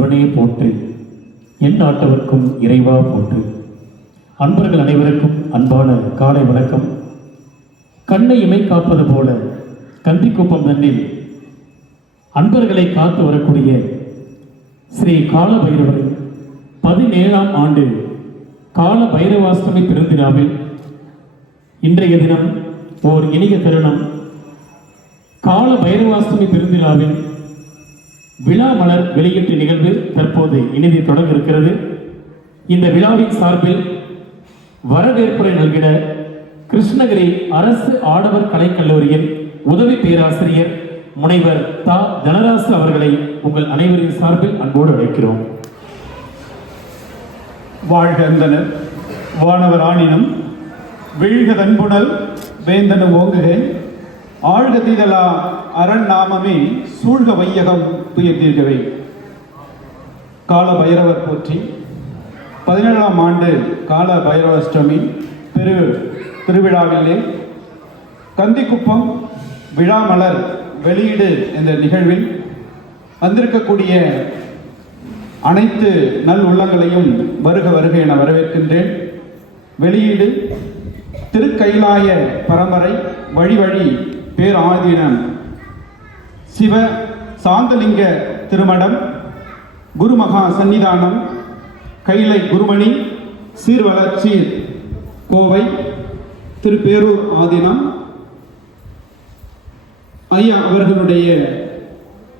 சிவனே போற்று. என் நாட்டவர்க்கும் இறைவா போற்று. அன்பர்கள் அனைவருக்கும் அன்பான காலை வணக்கம். கண்ணை இமை காப்பது போல கந்திக்குப்பம் தன்னில் அன்பர்களை காத்து வரக்கூடிய ஸ்ரீ கால பைரவர் பதினேழாம் ஆண்டு கால பைரவாஸ்தமி பெருந்திராவில் இன்றைய தினம் ஓர் இனிய தருணம். கால பைரவாஸ்தமி பெருந்திராவின் விழா மலர் வெளியீட்டு நிகழ்வு தற்போது இனிதி தொடங்க இருக்கிறது இந்த விழாவின் சார்பில் வரவேற்புரை நல்கிட கிருஷ்ணகிரி அரசு ஆடவர் கலைக்கல்லூரியின் உதவி பேராசிரியர் முனைவர் தா. தனராசு அவர்களை உங்கள் அனைவரின் சார்பில் அன்போடு அழைக்கிறோம். வாழ்க அந்தனர். வானவர் ஆணினும் வீழ்க தன்புணல் வேந்தனும் ஓங்குகை. ஆழ்க தீதலா அரண் நாமமே சூழ்க வையகம் துயர்தீர்கவே கால பைரவர் போற்றி பதினேழாம் ஆண்டு கால பைரவாஷ்டமி பெரு திருவிழாவிலே கந்திக்குப்பம் விழாமலர் வெளியீடு என்ற நிகழ்வில் வந்திருக்கக்கூடிய அனைத்து நல் உள்ளங்களையும் வருக வருக என வரவேற்கின்றேன். வெளியீடு திருக்கைலாய பரம்பரை வழி வழி பேராதீனம். சிவ சாந்தலிங்க திருமடம் குருமகா சந்நிதானம் கைலை குருமணி சீர்வளர்ச்சி கோவை திருப்பேரூர் ஆதீனம். ஐயா அவர்களுடைய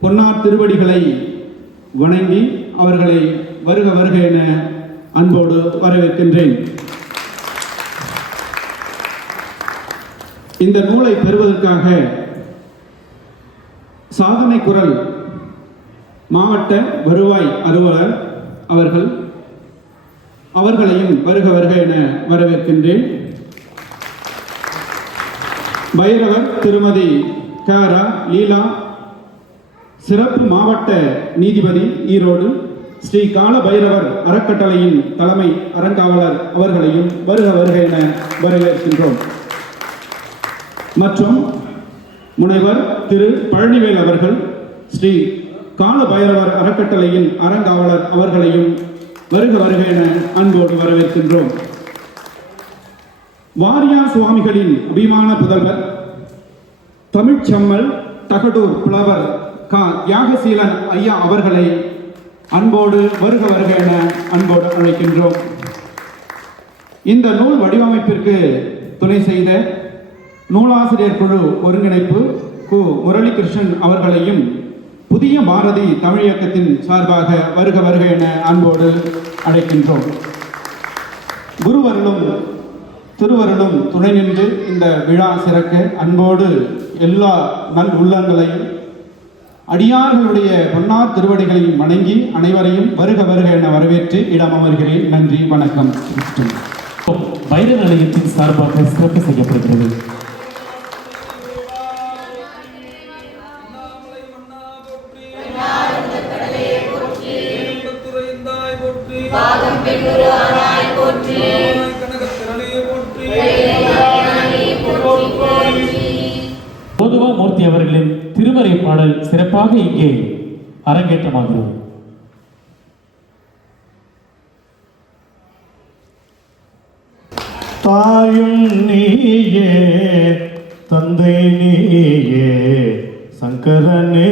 பொன்னார் திருவடிகளை வணங்கி அவர்களை வருக வருக என அன்போடு வரவேற்கின்றேன். இந்த நூலை பெறுவதற்காக சாதனை குரல் மாவட்ட வருவாய் அலுவலர் அவர்கள் அவர்களையும் வருக வருக என வரவேற்கின்றேன். பைரவர் திருமதி காரா லீலா சிறப்பு மாவட்ட நீதிபதி ஈரோடு ஸ்ரீ கால பைரவர் அறக்கட்டளையின் தலைமை அறங்காவலர் அவர்களையும் வருக வருக என வரவேற்கின்றோம். மற்றும் முனைவர் திரு பழனிவேல் அவர்கள் ஸ்ரீ கால பைரவர் அறக்கட்டளையின் அறங்காவலர் அவர்களையும் வருக வருக என அன்போடு வரவேற்கின்றோம். வாரியா சுவாமிகளின் அபிமான புதல்வர் தமிழ்ச்சம்மல் தகடூர் புலவர் க. தியாகசீலன் ஐயா அவர்களை அன்போடு வருக வருக என அன்போடு அழைக்கின்றோம். இந்த நூல் வடிவமைப்பிற்கு துணை செய்த நூலாசிரியர் குழு ஒருங்கிணைப்பு கு. முரளிகிருஷ்ணன் அவர்களையும் புதிய பாரதி தமிழ் இயக்கத்தின் சார்பாக வருக வருக என அன்போடு அழைக்கின்றோம். குருவருளும் திருவருளும் துணை நின்று இந்த விழா சிறக்க அன்போடு எல்லா நல் உள்ளங்களையும் அடியார்களுடைய பொன்னார் திருவடிகளையும் வணங்கி அனைவரையும் வருக வருக என வரவேற்று இடம் அமர்கிறேன். நன்றி வணக்கம். வைர நிலையத்தின் சார்பாக சிறப்பு செய்யப்படுகிறது. மூர்த்தி அவர்களின் திருமறை பாடல் சிறப்பாக இங்கே அரங்கேற்றமாகிறது. தாயும் நீயே தந்தை நீயே சங்கரனே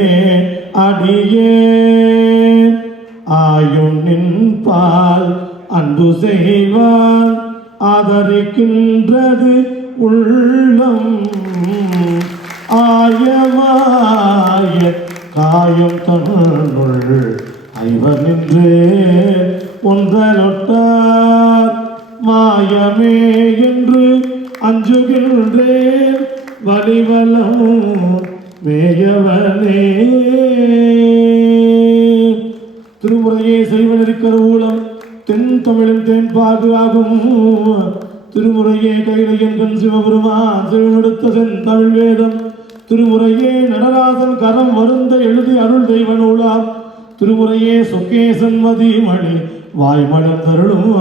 அடியே. ஆயும் நின்பால் அன்பு செய்வார். ஆதரிக்கின்றது உள்ளம். ஆயவாய காயம் தன்னுள் ஐவர் நின்று ஒன்றலொட்டார். மாயமே என்று அஞ்சுகின்றேன். வடிவலம் மேயவனே. திருமுறையை செய்வதற்கிற ஊலம் தென் தமிழின் தேன் ஆகும் திருமுறையே கைலையும் கண் சிவபெருமான் சிவனெடுத்த செந்தமிழ் வேதம். திருமுறையே நடராசன் கரம் வருந்த எழுதி அருள் தெய்வ நூலார் திருமுறையே சொக்கேசன் மதிமணி வாய்மலம் தருளும்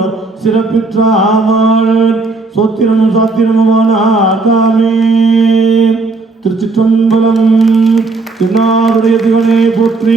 சிறப்பிற்றாமான் சோத்திரமும் சாத்திரமுமான தாமே. திருச்சிற்றம்பலம் திருநாருடைய திவனை போற்றி